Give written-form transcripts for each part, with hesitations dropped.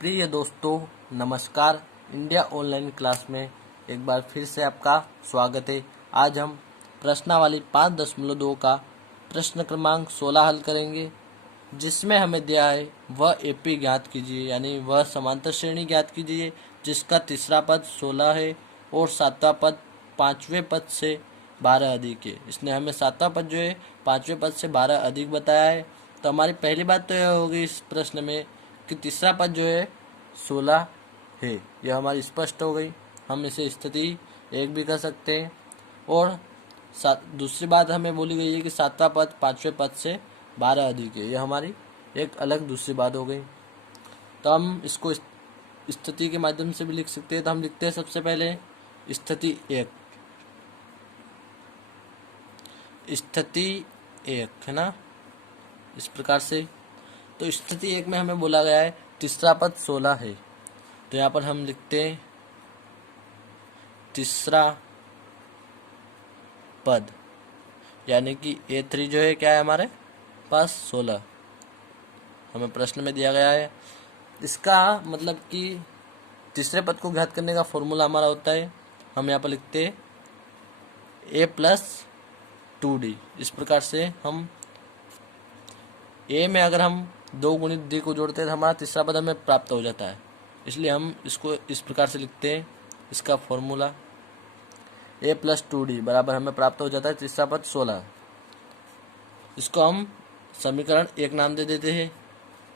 प्रिय दोस्तों, नमस्कार। इंडिया ऑनलाइन क्लास में एक बार फिर से आपका स्वागत है। आज हम प्रश्नावली 5.2 का प्रश्न क्रमांक 16 हल करेंगे, जिसमें हमें दिया है वह एपी ज्ञात कीजिए, यानी वह समांतर श्रेणी ज्ञात कीजिए जिसका तीसरा पद 16 है और सातवां पद पांचवें पद से 12 अधिक है। इसने हमें सातवां पद जो है पांचवें पद से 12 अधिक बताया है। तो हमारी पहली बात तो यह होगी इस प्रश्न में कि तीसरा पद जो है 16 है। यह हमारी स्पष्ट हो गई। हम इसे स्थिति एक भी कर सकते हैं। और दूसरी बात हमें बोली गई है कि सातवां पद पांचवें पद से 12 अधिक है। यह हमारी एक अलग दूसरी बात हो गई। तो हम इसको स्थिति के माध्यम से भी लिख सकते हैं। तो हम लिखते हैं सबसे पहले स्थिति एक। स्थिति एक है ना, इस प्रकार से। तो स्थिति एक में हमें बोला गया है तीसरा पद 16 है। तो यहाँ पर हम लिखते हैं तीसरा पद, यानी कि A3 जो है क्या है हमारे पास 16 हमें प्रश्न में दिया गया है। इसका मतलब कि तीसरे पद को ज्ञात करने का फॉर्मूला हमारा होता है, हम यहाँ पर लिखते हैं A+2D। इस प्रकार से हम A में अगर हम 2 गुणित D को जोड़ते हैं तो हमारा तीसरा पद हमें प्राप्त हो जाता है। इसलिए हम इसको इस प्रकार से लिखते हैं, इसका फॉर्मूला A+2D बराबर हमें प्राप्त हो जाता है तीसरा पद 16। इसको हम समीकरण 1 नाम दे देते हैं।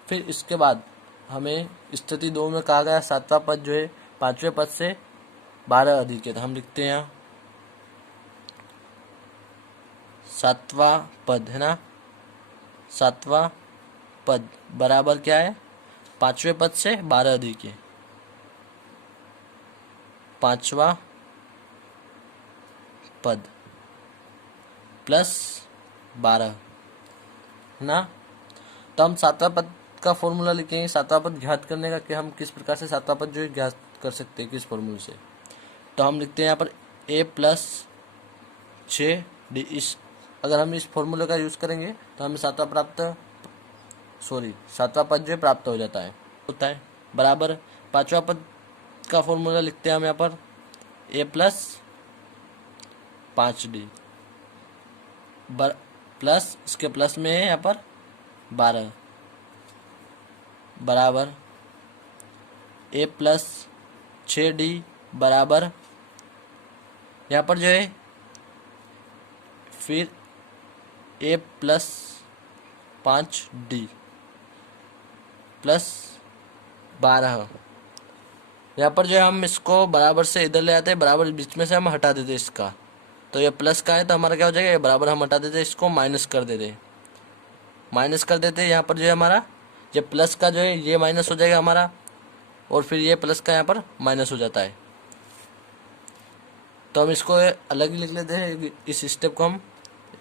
फिर इसके बाद हमें स्थिति 2 में कहा गया सातवां पद जो है पांचवें पद से 12 अधिक है। तो हम लिखते हैं यहाँ सातवां पद है ना, सातवां पद बराबर क्या है पांचवें पद से 12 अधिक है। पांचवा पद प्लस 12 है ना। तो हम सातवां पद का फॉर्मूला लिखेंगे। सातवां पद ज्ञात करने का कि हम किस प्रकार से सातवां पद जो है ज्ञात कर सकते हैं, किस फॉर्मूले से। तो हम लिखते हैं यहाँ पर A+6D। अगर हम इस फॉर्मूले का यूज़ करेंगे तो हमें सातवां पद जो है प्राप्त हो जाता है बराबर पांचवा पद का फॉर्मूला लिखते हैं हम यहाँ पर A+5D प्लस इसके प्लस में है यहाँ पर 12 बराबर A+6D बराबर यहाँ पर जो है फिर A+5D प्लस 12। यहाँ पर जो है हम इसको बराबर से इधर ले आते हैं, बराबर बीच में से हम हटा देते हैं इसका। तो ये प्लस का है तो हमारा क्या हो जाएगा, ये बराबर हम हटा देते हैं, इसको माइनस कर देते हैं। यहाँ पर जो है हमारा ये प्लस का जो है ये माइनस हो जाएगा हमारा, और फिर ये प्लस का यहाँ पर माइनस हो जाता है। तो हम इसको अलग ही लिख लेते हैं। इस स्टेप को हम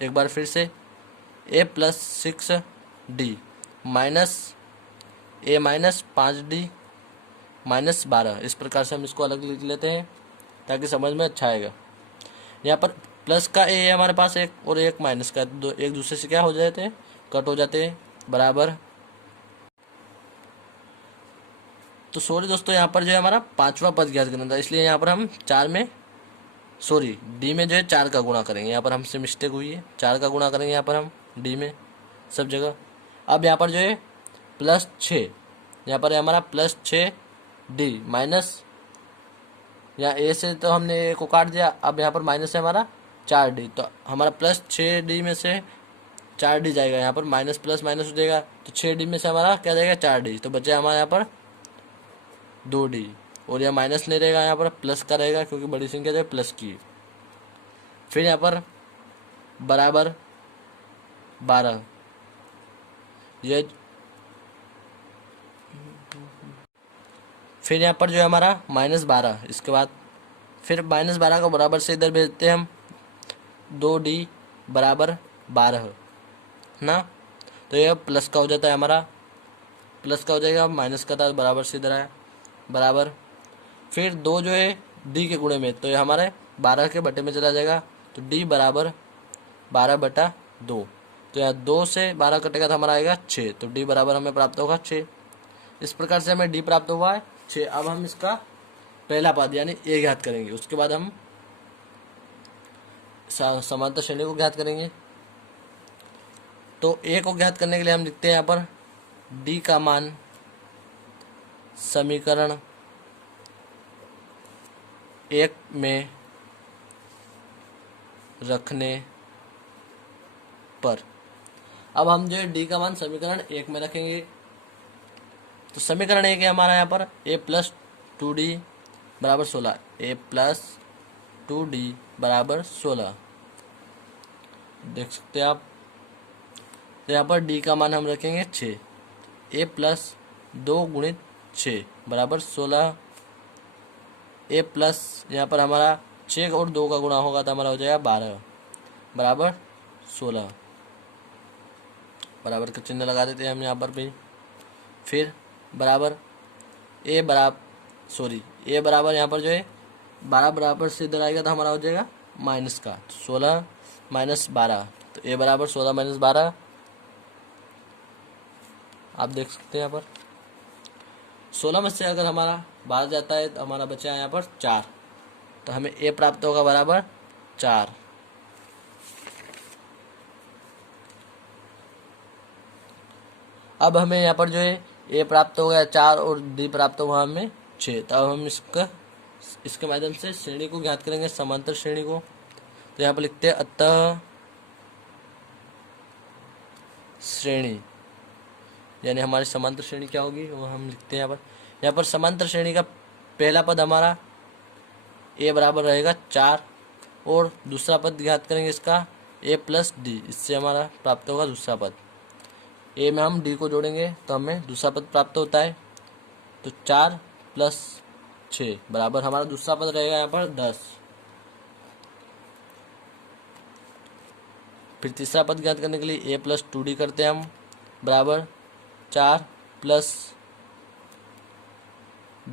एक बार फिर से A+6D माइनस A-5D माइनस 12, इस प्रकार से हम इसको अलग लिख लेते हैं ताकि समझ में अच्छा आएगा। यहाँ पर प्लस का A है हमारे पास एक, और एक माइनस का, दो एक दूसरे से क्या हो जाते हैं, कट हो जाते हैं बराबर। तो सॉरी दोस्तों, यहाँ पर जो है हमारा पांचवा पद ज्ञात करना था, इसलिए यहाँ पर हम D में जो है 4 का गुणा करेंगे। यहाँ पर हमसे मिस्टेक हुई है, 4 का गुणा करेंगे यहाँ पर हम D में सब जगह। अब यहाँ पर जो है +6, यहाँ पर हमारा +6D माइनस, यहाँ A से तो हमने A को काट दिया, अब यहाँ पर माइनस है हमारा 4D। तो हमारा +6D में से 4D जाएगा, यहाँ पर माइनस प्लस माइनस हो जाएगा। तो 6D में से हमारा क्या जाएगा 4D, तो बचा हमारे यहाँ पर 2D। और यह माइनस नहीं रहेगा, यहाँ पर प्लस का रहेगा क्योंकि बड़ी संख्या जो है प्लस की। फिर यहाँ पर बराबर 12, ये फिर यहाँ पर जो है हमारा -12। इसके बाद फिर -12 को बराबर से इधर भेजते हैं हम, 2D बराबर 12 ना। तो यह प्लस का हो जाता है हमारा, प्लस का हो जाएगा, माइनस का था बराबर से इधर आया बराबर। फिर 2 जो है D के गुणे में, तो ये हमारे 12 के बटे में चला जाएगा। तो D बराबर 12/2। तो यहाँ 2 से 12 कटेगा तो हमारा आएगा 6। तो D बराबर हमें प्राप्त होगा 6। इस प्रकार से हमें डी प्राप्त हुआ है 6। अब हम इसका पहला पद यानी ए ज्ञात करेंगे, उसके बाद हम समांतर श्रेणी को ज्ञात करेंगे। तो ए को ज्ञात करने के लिए हम लिखते हैं यहाँ पर डी का मान समीकरण 1 में रखने पर। अब हम जो है डी का मान समीकरण 1 में रखेंगे। तो समीकरण 1 है हमारा यहाँ पर a प्लस 2d बराबर 16, a प्लस 2d बराबर 16 देख सकते हैं आप। तो यहाँ पर d का मान हम रखेंगे 6, a प्लस 2 गुणित 6 बराबर 16, a प्लस यहाँ पर हमारा 6 और 2 का गुणा होगा तो हमारा हो जाएगा 12 बराबर 16। बराबर का चिन्ह लगा देते हैं हम यहाँ पर भी। फिर बराबर ए बराबर यहाँ पर जो है 12 बराबर से इधर आएगा तो हमारा हो जाएगा माइनस का, 16 माइनस 12, तो ए बराबर 16 माइनस 12 आप देख सकते हैं यहाँ पर। 16 में से अगर हमारा बाहर जाता है तो हमारा बचा है यहाँ पर 4, तो हमें ए प्राप्त होगा बराबर 4। अब हमें यहाँ पर जो है ए प्राप्त हो गया 4 और डी प्राप्त हुआ हमें 6। तो अब हम इसके माध्यम से श्रेणी को ज्ञात करेंगे, समांतर श्रेणी को। तो यहाँ पर लिखते हैं अतः श्रेणी यानी हमारी समांतर श्रेणी क्या होगी वो हम लिखते हैं यहाँ पर समांतर श्रेणी का पहला पद हमारा ए बराबर रहेगा 4 और दूसरा पद ज्ञात करेंगे इसका ए प्लस डी, इससे हमारा प्राप्त होगा दूसरा पद। ए में हम डी को जोड़ेंगे तो हमें दूसरा पद प्राप्त होता है। तो 4 प्लस 6 बराबर हमारा दूसरा पद रहेगा यहाँ पर 10। फिर तीसरा पद ज्ञात करने के लिए ए प्लस 2d करते हैं हम बराबर 4 प्लस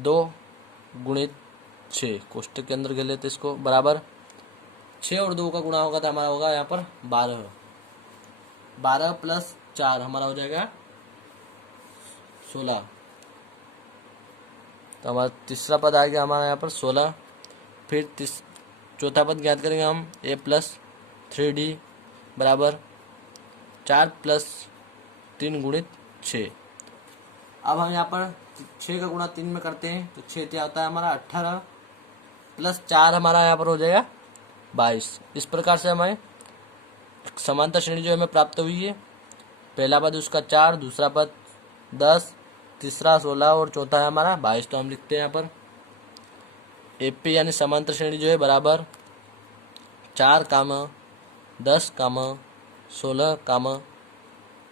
2 गुणित 6 कोष्टक के अंदर घेर लेते इसको बराबर 6 और 2 का गुणा होगा तो हमारा होगा यहाँ पर 12 प्लस 4 हमारा हो जाएगा 16। तो हमारा तीसरा पद आ गया हमारा यहाँ पर 16। फिर चौथा पद ज्ञात करेंगे हम ए प्लस 3d बराबर 4 प्लस 3 गुणित 6। अब हम यहाँ पर 6 का गुणा 3 में करते हैं तो 6 क्या होता है हमारा 18 प्लस 4 हमारा यहाँ पर हो जाएगा 22। इस प्रकार से हमें समांतर श्रेणी जो हमें प्राप्त हुई है, पहला पद उसका 4, दूसरा पद 10, तीसरा 16 और चौथा है हमारा 22। तो हम लिखते हैं यहाँ पर एपी यानी समांतर श्रेणी जो है बराबर 4, 10, 16,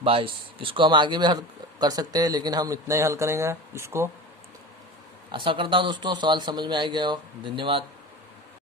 22। इसको हम आगे भी हल कर सकते हैं लेकिन हम इतना ही हल करेंगे इसको। आशा करता हूँ दोस्तों सवाल समझ में आ गया हो। धन्यवाद।